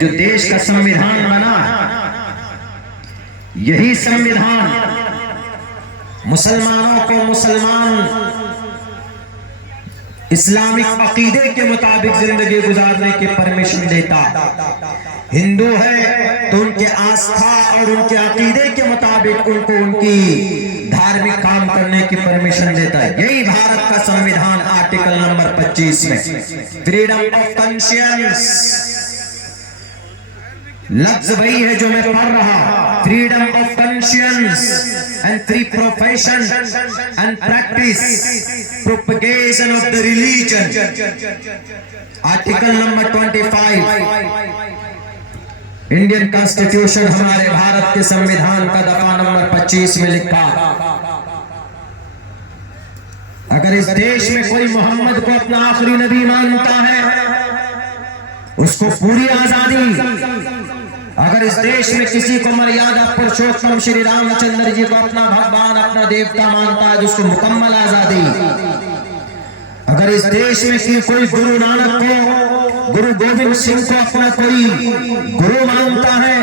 जो देश का संविधान बना, यही संविधान मुसलमानों को मुसलमान इस्लामिक अकीदे के मुताबिक जिंदगी गुजारने की परमिशन देता। हिंदू है तो उनके आस्था और उनके अकीदे के मुताबिक उनको उनकी धार्मिक काम करने की परमिशन देता है। यही भारत का संविधान आर्टिकल नंबर 25 में फ्रीडम ऑफ कॉन्शियंस, लफ्ज वही है जो मैं पढ़ रहा, freedom of conscience and free profession and practice propagation of the religion, article number 25 Indian constitution, हमारे भारत के संविधान का दफा नंबर 25 में लिखा, अगर इस देश में कोई मोहम्मद को अपना आखिरी नबी मानता है उसको पूरी आजादी। अगर इस देश में किसी को मर्यादा पुरुषोत्तम श्री रामचंद्र जी को अपना भगवान अपना देवता मानता है उसको मुकम्मल आजादी। अगर इस देश में कोई गुरु नानक को, गुरु गोविंद सिंह को अपना कोई गुरु मानता है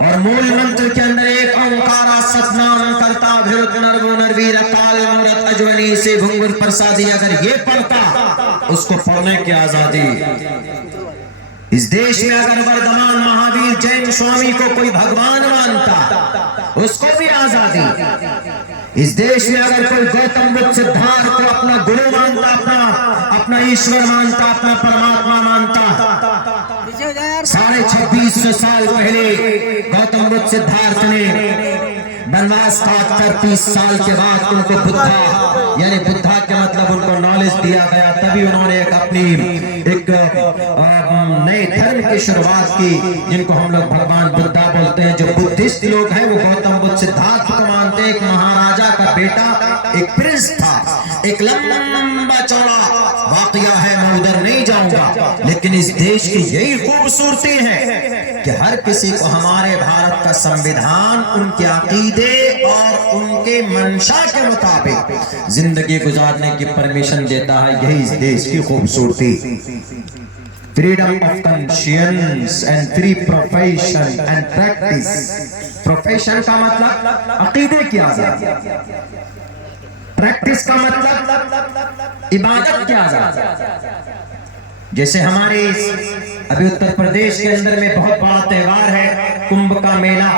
और मूल मंत्र के अंदर एक ओंकारा सतनाम करता भीरुत नरवो नरवीर काल मूरत अजवनी से भंगुर प्रसादी, अगर ये पढ़ता उसको पढ़ने की आजादी। इस देश में अगर वर्धमान महावीर जैन स्वामी को कोई भगवान मानता उसको भी आजादी। इस देश में अगर कोई गौतम बुद्ध सिद्धार्थ को अपना गुरु मानता, अपना ईश्वर मानता, अपना परमात्मा मानता, 2650 साल पहले गौतम बुद्ध सिद्धार्थ ने वनवास का 30 साल के बाद उनको बुद्धा, यानी बुद्धा के मतलब उनको नॉलेज दिया गया, तभी उन्होंने एक अपनी एक नए धर्म की शुरुआत की जिनको हम लोग भगवान बुद्धा बोलते हैं। जो बुद्धिस्ट लोग हैं वो गौतम बुद्ध सिद्धार्थ को मानते हैं। एक महाराजा का बेटा एक प्रिंस था, एक लंबा चौड़ा वाकया है, मैं उधर नहीं जाऊंगा, लेकिन इस देश की यही खूबसूरती है कि हर किसी को हमारे भारत का संविधान उनके अकीदे और उनके मंशा के मुताबिक जिंदगी गुजारने की परमिशन देता है। यही इस देश की खूबसूरती, freedom of conscience and free profession and practice. Profession का मतलब अकीदे की आजादी, प्रैक्टिस का मतलब इबादत की आजादी। जैसे हमारे अभी उत्तर प्रदेश के अंदर में बहुत बड़ा त्योहार है कुंभ का मेला,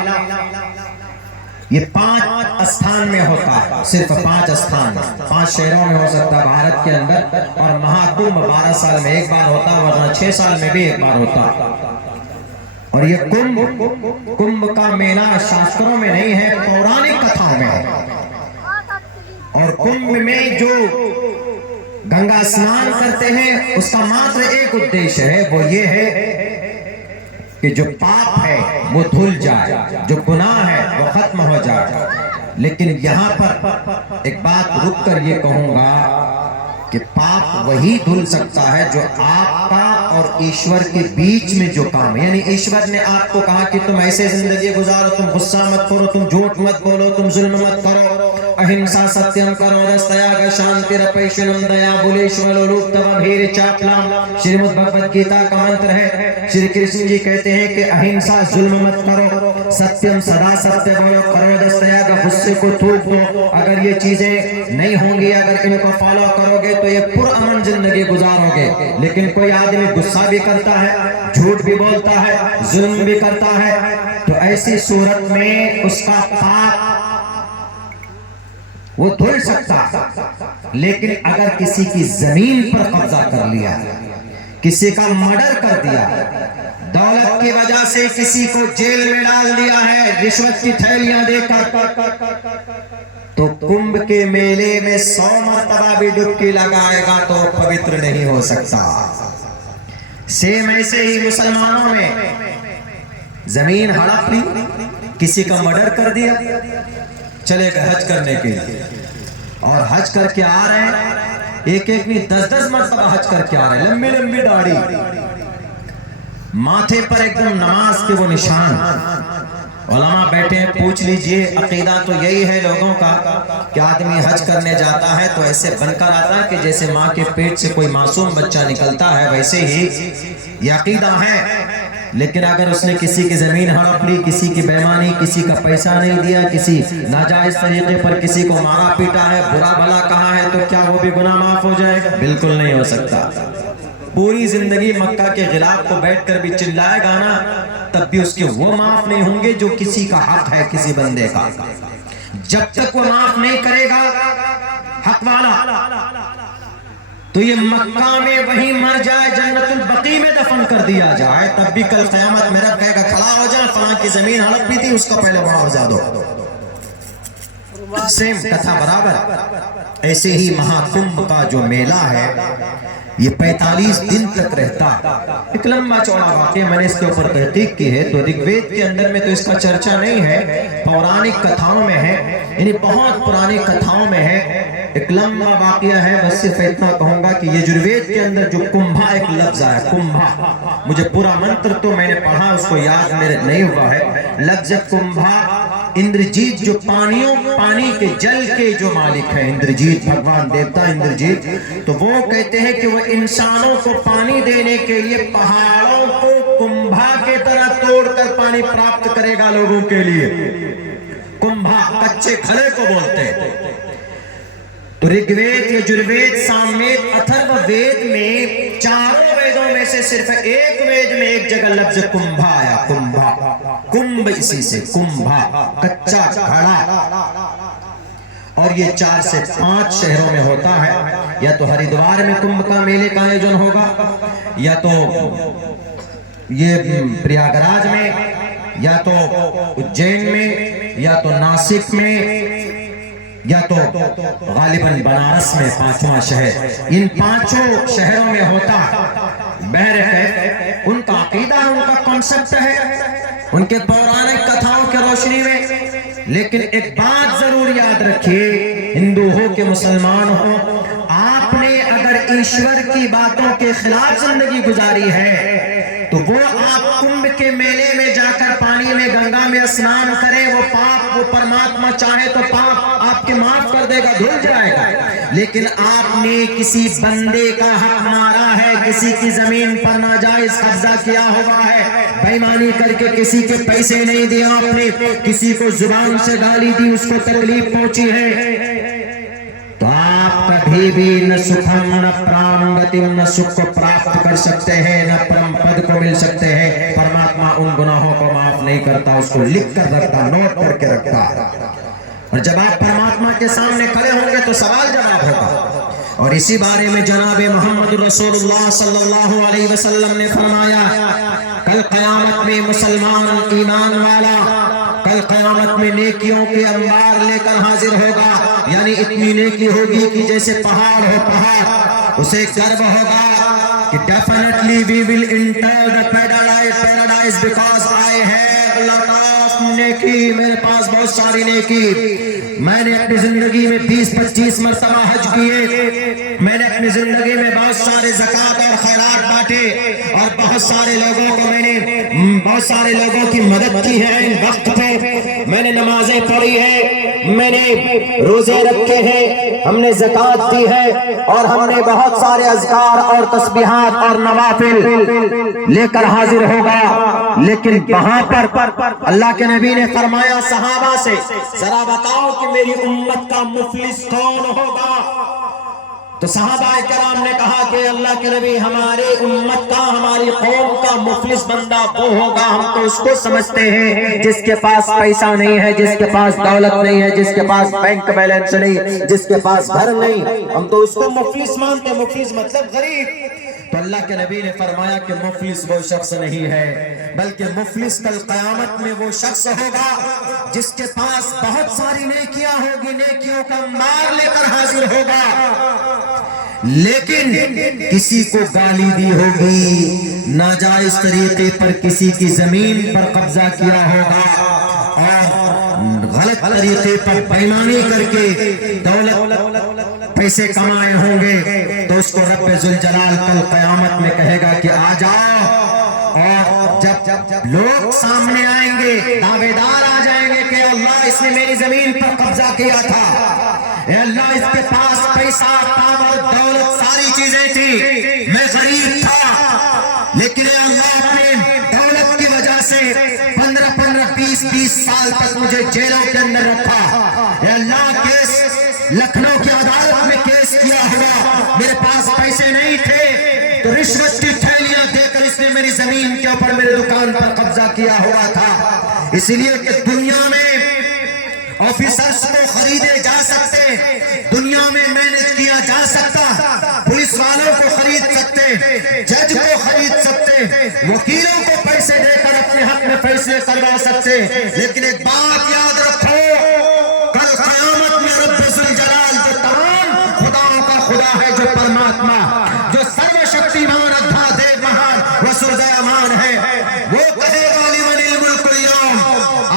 ये 5 स्थान में होता है, सिर्फ 5 स्थान, 5 शहरों में हो सकता है भारत के अंदर, और महाकुंभ 12 साल में एक बार होता है, वरना 6 साल में भी एक बार होता है। और ये कुंभ का मेला शास्त्रों में नहीं है, पौराणिक कथाओं में है। और कुंभ में जो गंगा स्नान करते हैं उसका मात्र एक उद्देश्य है, वो ये है कि जो पाप है वो धुल जाए, जो गुनाह है वो खत्म हो जाए। लेकिन यहाँ पर एक बात रुक कर ये कहूंगा कि पाप वही धुल सकता है जो आपका और ईश्वर के बीच में जो काम है, यानी ईश्वर ने आपको कहा कि तुम ऐसे जिंदगी गुजारो, तुम गुस्सा मत करो, तुम झूठ मत बोलो, तुम जुल्म मत करो, अहिंसा सत्यम करो दस्तयाग शांति रपैशनम दया बुलेश्वर लोक तव भीर चापलाम, श्रीमद् भगवद गीता का मंत्र है। श्री कृष्ण जी कहते हैं कि अहिंसा, जुल्म मत करो, सत्यम सदा सत्य बोलो, करो दस्तयाग, गुस्से को थूक दो। अगर ये चीजें नहीं होंगी, अगर इनको फॉलो करोगे तो ये पुरअमन जिंदगी गुजारोगे। लेकिन कोई आदमी गुस्सा भी करता है, झूठ भी बोलता है, जुल्म भी करता है, तो ऐसी सूरत में उसका पाप वो धुल सकता। लेकिन अगर किसी की जमीन पर कब्जा कर लिया, किसी का मर्डर कर दिया, दौलत की वजह से किसी को जेल में डाल दिया है, रिश्वत की थैलियां देकर, तो कुंभ के मेले में 100 मरतबा भी डुबकी लगाएगा तो पवित्र नहीं हो सकता। सेम ऐसे ही मुसलमानों में जमीन हड़प ली, किसी का मर्डर कर दिया, चले गए हज करने के लिए, और हज करके आ रहे हैं, एक नहीं 10-10 मरतबा हज करके आ रहे हैं, लंबी लंबी दाढ़ी, माथे पर एकदम नमाज के वो निशान, उलमा बैठे हैं, पूछ लीजिए। अकीदा तो यही है लोगों का कि आदमी हज करने जाता है तो ऐसे बनकर आता है कि जैसे माँ के पेट से कोई मासूम बच्चा निकलता है, वैसे ही ये अकीदा है। लेकिन अगर उसने किसी की जमीन हड़प ली, किसी की बेईमानी, किसी का पैसा नहीं दिया, किसी नाजायज तरीके पर किसी को मारा पीटा है, बुरा भला कहा है, तो क्या वो भी गुनाह माफ हो जाएगा? बिल्कुल नहीं हो सकता। पूरी जिंदगी मक्का के खिलाफ को बैठकर भी चिल्लाएगा ना, तब भी उसके वो माफ नहीं होंगे जो किसी का हक है, किसी बंदे का। जब तक वो माफ नहीं करेगा हक वाला, तो ये मक्का में वहीं मर जाए, जन्नतुल बकी में दफन कर दिया जाए, तब भी कल क़यामत में रब कहेगा खड़ा हो जा, फलां की जमीन हड़प भी थी, उसका पहले मुआवजा दो। सेम कथा बराबर। ऐसे ही महाकुंभ का जो मेला है ये 45 दिन तक रहता है। एक लंबा चौड़ा वाक़या, मैंने इसके ऊपर तहकीक की है, तो ऋग्वेद के अंदर में तो इसका चर्चा नहीं है, पौराणिक कथाओं में है, यानी बहुत पुरानी कथाओं में है। एक लंबा वाक़या है, बस सिर्फ इतना कहूंगा कि यजुर्वेद के अंदर जो कुंभा एक लफ्ज आया, कुंभा, मुझे पूरा मंत्र तो मैंने पढ़ा, उसको याद मेरे नहीं हुआ है। लफ्ज कुंभा, इंद्रजीत जो पानी के जल के जो मालिक है, इंद्रजीत भगवान देवता इंद्रजीत, तो वो कहते हैं कि वो इंसानों को पानी देने के लिए पहाड़ों को कुंभा के तरह तोड़कर पानी प्राप्त करेगा लोगों के लिए। कुंभा कच्चे खड़े को बोलते हैं। तो ऋग्वेद, यजुर्वेद, सामवेद, अथर्ववेद में चारों वेदों में से सिर्फ एक वेद में एक जगह लफ्ज कुंभा आया। कुंभा, कुंभ इसी से, कुंभा कच्चा घड़ा। और ये 4 से 5 शहरों में होता है। या तो हरिद्वार में कुंभ का मेले का आयोजन होगा, या तो ये प्रयागराज में, या तो उज्जैन में, या तो नासिक में, या तो गालिबन बनारस में, 5वां शहर। इन 5 शहरों में होता है। बहरकैफ उनका अकीदा, उनका कॉन्सेप्ट है, उनके पौराणिक कथाओं की रोशनी में। लेकिन एक बात जरूर याद रखिए, हिंदू हो के मुसलमान हो, आपने अगर ईश्वर की बातों के खिलाफ जिंदगी गुजारी है तो वो आप कुंभ के मेले में जाकर पानी में, गंगा में स्नान करें, वो पाप, वो परमात्मा चाहे तो पाप आपके माफ कर देगा, धुल जाएगा। लेकिन आपने किसी बंदे का हक मारा है, किसी की जमीन पर नाजायज कब्जा किया हुआ है, बेईमानी करके किसी के पैसे नहीं दिए आपने, किसी को जुबान से गाली दी, उसको तकलीफ पहुंची है, तो आप कभी भी न सुखम न प्राण गति न सुख को प्राप्त कर सकते हैं, न परम पद को मिल सकते हैं। परमात्मा उन गुनाहों को माफ नहीं करता, उसको लिख कर रखता, नोट करके रखता। और जब आप परमात्मा के सामने खड़े होंगे तो सवाल जवाब होगा। और इसी बारे में जनाब मोहम्मद रसूलुल्लाह सल्लल्लाहु अलैहि वसल्लम ने फरमाया, कल क़यामत में मुसलमान ईमान वाला कल क़यामत में नेकियों के अंबार लेकर हाजिर होगा। यानी इतनी नेकी होगी कि जैसे पहाड़ हो पहाड़, उसे गर्व होगा कि definitely we will enter the paradise because I have lot of नेकी। मेरे पास बहुत सारी नेकी, मैंने अपनी जिंदगी में 20-25 मरतबा हज किए, मैंने अपनी जिंदगी में बहुत सारे ज़कात और खैरात बांटे, और बहुत सारे लोगों को मैंने बहुत सारे लोगों की मदद की है इन वक्त पे, मैंने नमाजें पढ़ी है, मैंने रोजे रखे हैं, हमने ज़कात दी है, और हमने बहुत सारे अज़कार और तस्बीहात और नवाफिल लेकर हाजिर होगा। लेकिन वहां पर अल्लाह के नबी ने फरमाया सहाबा से, जरा बताओ कि मेरी उम्मत का मुफलिस कौन होगा? तो सहाबा किराम ने कहा कि अल्लाह के नबी, हमारे उम्मत का, हमारी कौम का मुफलिस बंदा वो होगा, हम तो उसको समझते हैं जिसके पास पैसा नहीं है, जिसके पास दौलत नहीं है, जिसके पास बैंक बैलेंस नहीं, जिसके पास घर नहीं, हम तो उसको मुफलिस मानते। मुफलिस मतलब गरीब। तो अल्लाह के नबी ने फरमाया कि मुफलिस वो शख्स नहीं है, बल्कि मुफलिस कल क़यामत में वो शख्स होगा जिसके पास बहुत सारी नेकियां होगी, नेकियों का अंबार लेकर हाजिर होगा, लेकिन किसी को गाली दी होगी, नाजायज तरीके पर किसी की जमीन पर कब्जा किया होगा, और गलत तरीके पर बेईमानी करके दौलत पैसे कमाए होंगे, तो उसको रब्बे जुल जलाल कल क़यामत में कहेगा कि आ जाओ। और जब लोग सामने आएंगे, दावेदार इसने मेरी जमीन पर कब्जा किया था। ए अल्लाह, इसके पास पैसा, पावर, दौलत, सारी चीजें थी, मैं गरीब था, लेकिन अल्लाह अपने दौलत की वजह से 15-15, 20-20 साल तक मुझे जेलों के अंदर रखा। ए अल्लाह, केस लखनऊ की अदालत में केस किया हुआ, मेरे पास पैसे नहीं थे तो रिश्वत की थैलियां देकर इसने मेरी जमीन के ऊपर, मेरी दुकान पर कब्जा किया हुआ था। इसलिए कि दुनिया में ऑफिसर्स को खरीदे जा सकते, दुनिया में मैनेज किया जा सकता, पुलिस वालों को खरीद सकते, जज को खरीद सकते, वकीलों को पैसे देकर अपने हक में फैसले करवा सकते, लेकिन एक बात याद रखो, कल क़यामत में रब्बुल जलाल, जो तमाम खुदाओं का खुदा है, जो परमात्मा, जो सर्वशक्तिमान, अद्भुत, महान, वसुदयमान है, वो कहेगा लिमनिल मुल्कुल यौम,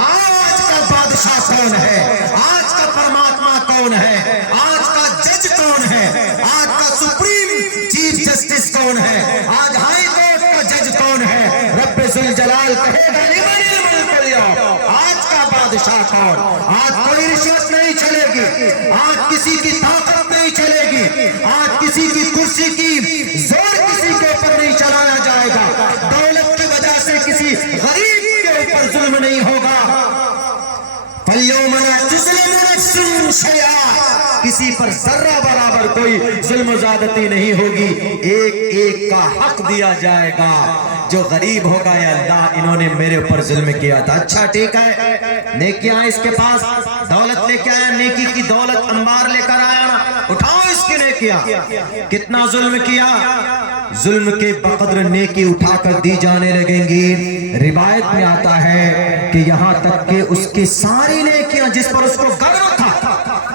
आज का बादशाह कौन है, आज का परमात्मा कौन है, आज का जज कौन है, आज का सुप्रीम चीफ जस्टिस कौन है, आज हाई कोर्ट का जज कौन है। रब्बुल जलाल कहेगा लिमनिल मुल्कुल यौम, आज का बादशाह कौन। आज कोई रिश्वत नहीं चलेगी, आज किसी की ताकत नहीं चलेगी, आज किसी की कुर्सी की जोर किसी के ऊपर नहीं चलाया जाएगा, दौलत की वजह से किसी गरीब के ऊपर जुल्म नहीं होगा। किसी पर जर्रा बराबर कोई जुल्म ज़्यादती नहीं होगी, एक एक का हक दिया जाएगा। जो गरीब होगा, या अल्लाह इन्होंने मेरे ऊपर जुल्म किया था, अच्छा ठीक है, नेकियां इसके पास, दौलत लेके आया, नेकी की दौलत अंबार लेकर आया, उठाओ इसकी नेकियां। कितना जुल्म किया, जुल्म के बकद्र नेकी उठाकर दी जाने लगेंगी। रिवायत में आता है कि यहाँ तक कि उसकी सारी नेकियां, जिस पर उसको गर्व था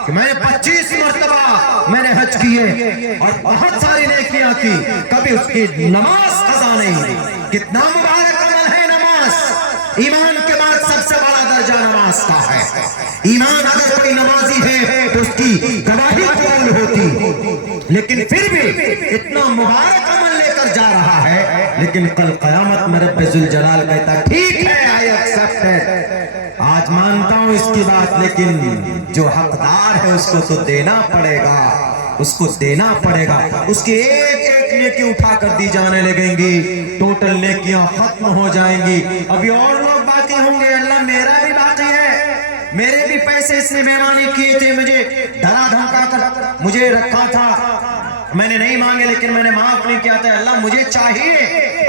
कि मैंने 25 मरतबा मैंने हज किए और बहुत सारी नेकियां की, कभी उसकी नमाज कज़ा नहीं हुई। कितना मुबारक अमल है नमाज, ईमान के बाद सबसे बड़ा दर्जा नमाज का है। ईमान, अगर कोई नमाजी है तो उसकी गवाही कबूल होती, लेकिन फिर भी इतना मुबारक अमल लेकर जा रहा है, लेकिन कल क़यामत में रब्बुल जलाल कहता ठीक है, आई एक्सेप्टेड, आज मानता हूं इसकी बात, लेकिन जो हकदार है उसको तो देना पड़ेगा, उसको देना पड़ेगा। उसकी एक एक नेकी उठाकर दी जाने लगेंगी, टोटल नेकियां खत्म हो जाएंगी। अभी और लोग बाकी होंगे, अल्लाह मेरा भी बाकी है, मेरे भी पैसे इसने बेईमानी किए थे, मुझे डरा धमका कर मुझे रखा था, मैंने नहीं मांगे लेकिन मैंने माफ नहीं किया था, अल्लाह मुझे चाहिए,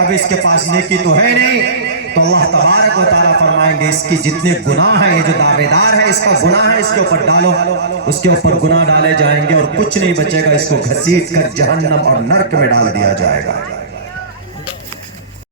अब इसके पास नेकी तो है नहीं। तो अल्लाह तबारक व तआला फरमाएंगे इसकी जितने गुनाह है, ये जो दावेदार है इसका गुनाह है, इसके ऊपर डालो, उसके ऊपर गुनाह डाले जाएंगे और कुछ नहीं बचेगा, इसको घसीट कर जहन्नम और नर्क में डाल दिया जाएगा।